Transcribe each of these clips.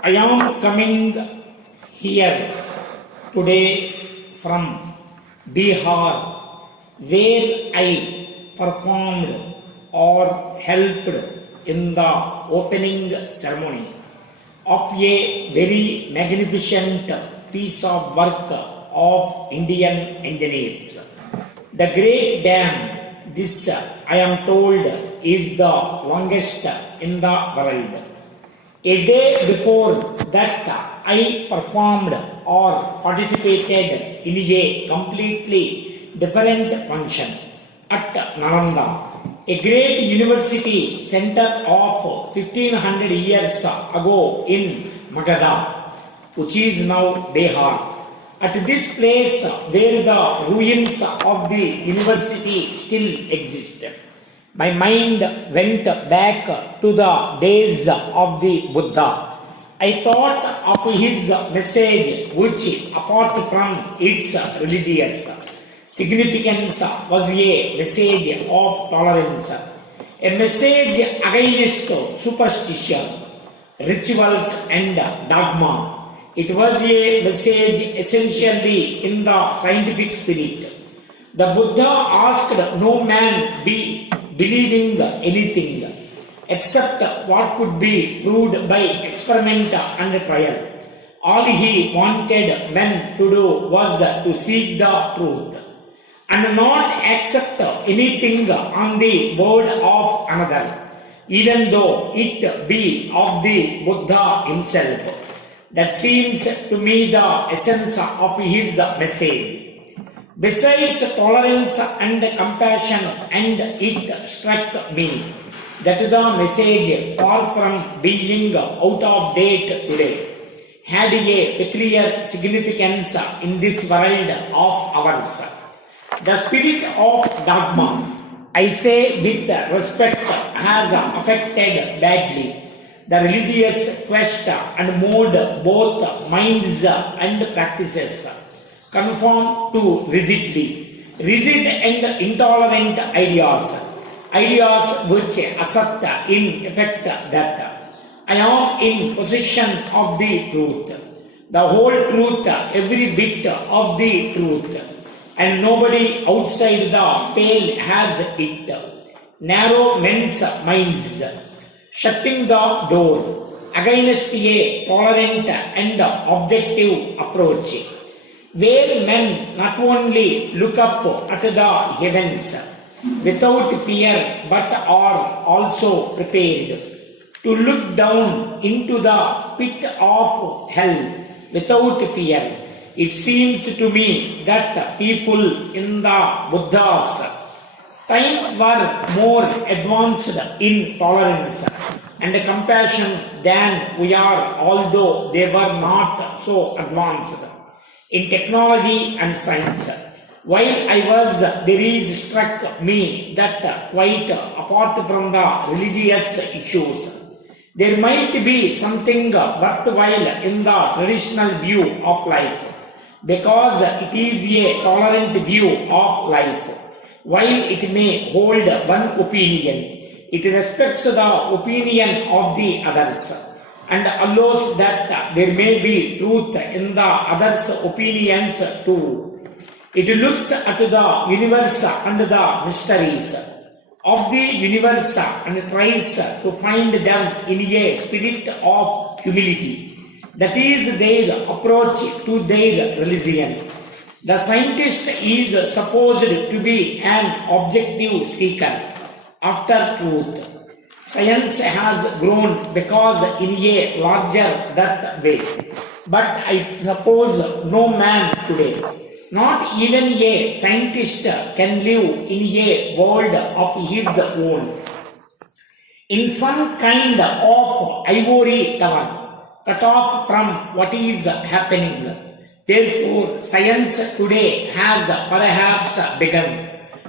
I am coming here today from Bihar, where I performed or helped in the opening ceremony of a very magnificent piece of work of Indian engineers. The Great Dam, this I am told, is the longest in the world. A day before that, I performed or participated in a completely different function at Nalanda, a great university center of 1500 years ago in Magadha, which is now Bihar. At this place where the ruins of the university still exist, my mind went back to the days of the Buddha. I thought of his message, which, apart from its religious significance, was a message of tolerance, a message against superstition, rituals, and dogma. It was a message essentially in the scientific spirit. The Buddha asked no man be believing anything except what could be proved by experiment and trial. All he wanted men to do was to seek the truth and not accept anything on the word of another, even though it be of the Buddha himself. That seems to me the essence of his message. Besides tolerance and compassion, and it struck me that the message, far from being out of date today, had a peculiar significance in this world of ours. The spirit of dogma, I say with respect, has affected badly the religious quest and mode both minds and practices conform to rigid and intolerant ideas which assert in effect that I am in possession of the truth, the whole truth, every bit of the truth, and nobody outside the pale has it. Narrow men's minds, shutting the door against a tolerant and objective approach, where men not only look up at the heavens without fear but are also prepared to look down into the pit of hell without fear. It seems to me that people in the Buddha's time were more advanced in tolerance and compassion than we are, although they were not so advanced in technology and science. While I was there, it struck me that quite apart from the religious issues, there might be something worthwhile in the traditional view of life, because it is a tolerant view of life. While it may hold one opinion, it respects the opinion of the others and allows that there may be truth in the others' opinions too. It looks at the universe and the mysteries of the universe and tries to find them in a spirit of humility. That is their approach to their religion. The scientist is supposed to be an objective seeker after truth. Science has grown because in a larger that way. But I suppose no man today, not even a scientist, can live in a world of his own, in some kind of ivory tower, cut off from what is happening. Therefore, science today has perhaps begun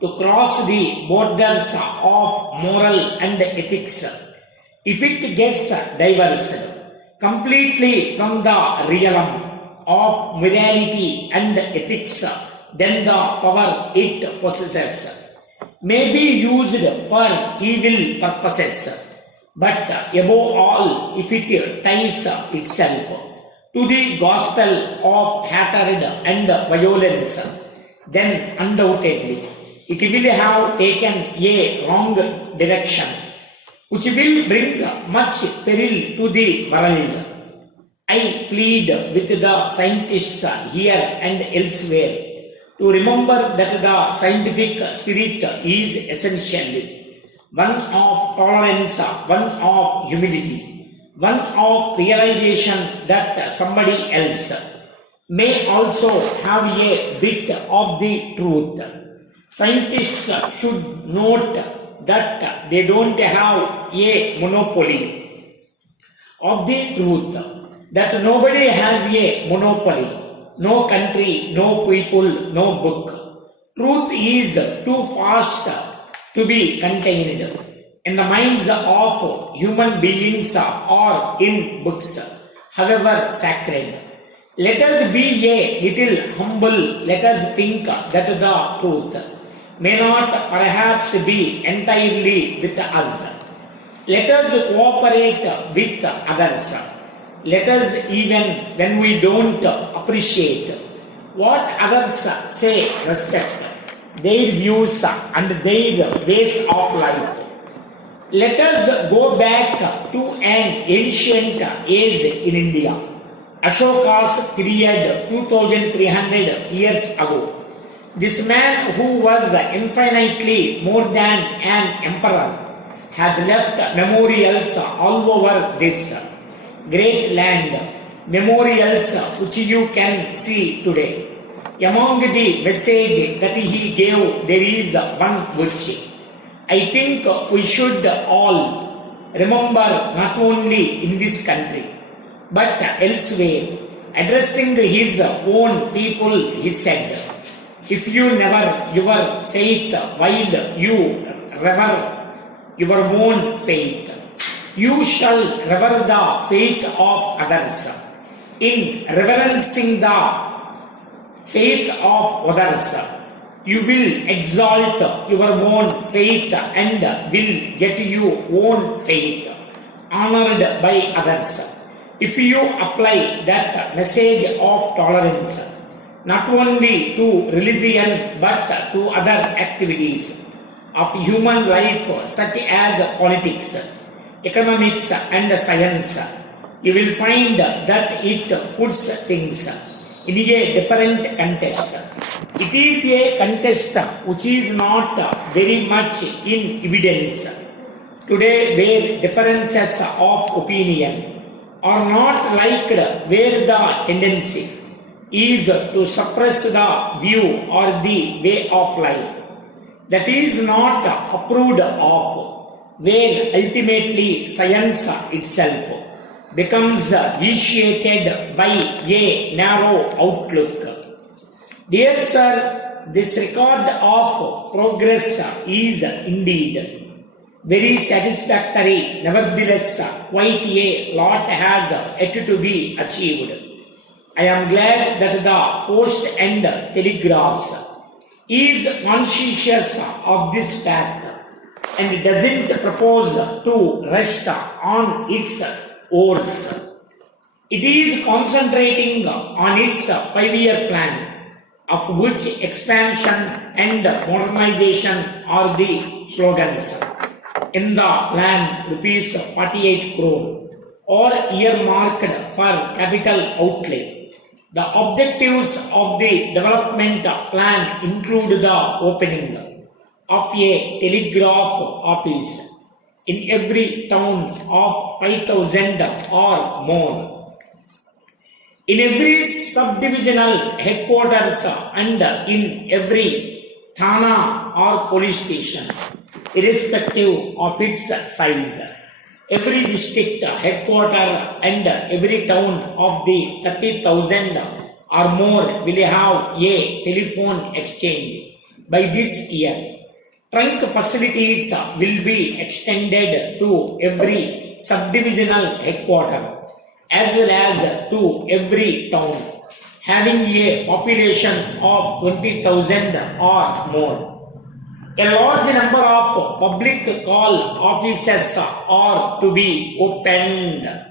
to cross the borders of moral and ethics. If it gets diverse completely from the realm of morality and ethics, then the power it possesses may be used for evil purposes, But above all, if it ties itself to the gospel of hatred and violence, then undoubtedly it will have taken a wrong direction, which will bring much peril to the world. I plead with the scientists here and elsewhere to remember that the scientific spirit is essentially one of tolerance, one of humility, one of realization that somebody else may also have a bit of the truth. Scientists should note that they don't have a monopoly of the truth, that nobody has a monopoly, no country, no people, no book. Truth is too vast to be contained in the minds of human beings or in books, however sacred. Let us be a little humble, let us think that the truth may not perhaps be entirely with us. Let us cooperate with others. Let us, even when we don't appreciate what others say, respect their views and their ways of life. Let us go back to an ancient age in India, Ashoka's period 2300 years ago. This man, who was infinitely more than an emperor, has left memorials all over this great land, memorials which you can see today. Among the message that he gave, there is one which I think we should all remember, not only in this country but elsewhere. Addressing his own people, he said, "If you never your faith while you revere your own faith, you shall revere the faith of others. In reverencing the faith of others, you will exalt your own faith and will get your own faith honored by others. If you apply that message of tolerance not only to religion but to other activities of human life such as politics, economics and science, you will find that it puts things in a different context. It is a context which is not very much in evidence today, where differences of opinion are not liked, where the tendency is to suppress the view or the way of life that is not approved of, where ultimately science itself becomes vitiated by a narrow outlook. Dear sir, this record of progress is indeed very satisfactory. Nevertheless, quite a lot has yet to be achieved. I am glad that the Post and Telegraphs is conscientious of this fact and doesn't propose to rest on its oars. It is concentrating on its 5-year plan, of which expansion and modernization are the slogans. In the plan, rupees 48 crore are earmarked for capital outlay. The objectives of the development plan include the opening of a telegraph office in every town of 5,000 or more, in every subdivisional headquarters and in every thana or police station, irrespective of its size. Every district headquarter and every town of the 30,000 or more will have a telephone exchange by this year. Trunk facilities will be extended to every subdivisional headquarter as well as to every town having a population of 20,000 or more. A large number of public call offices are to be opened.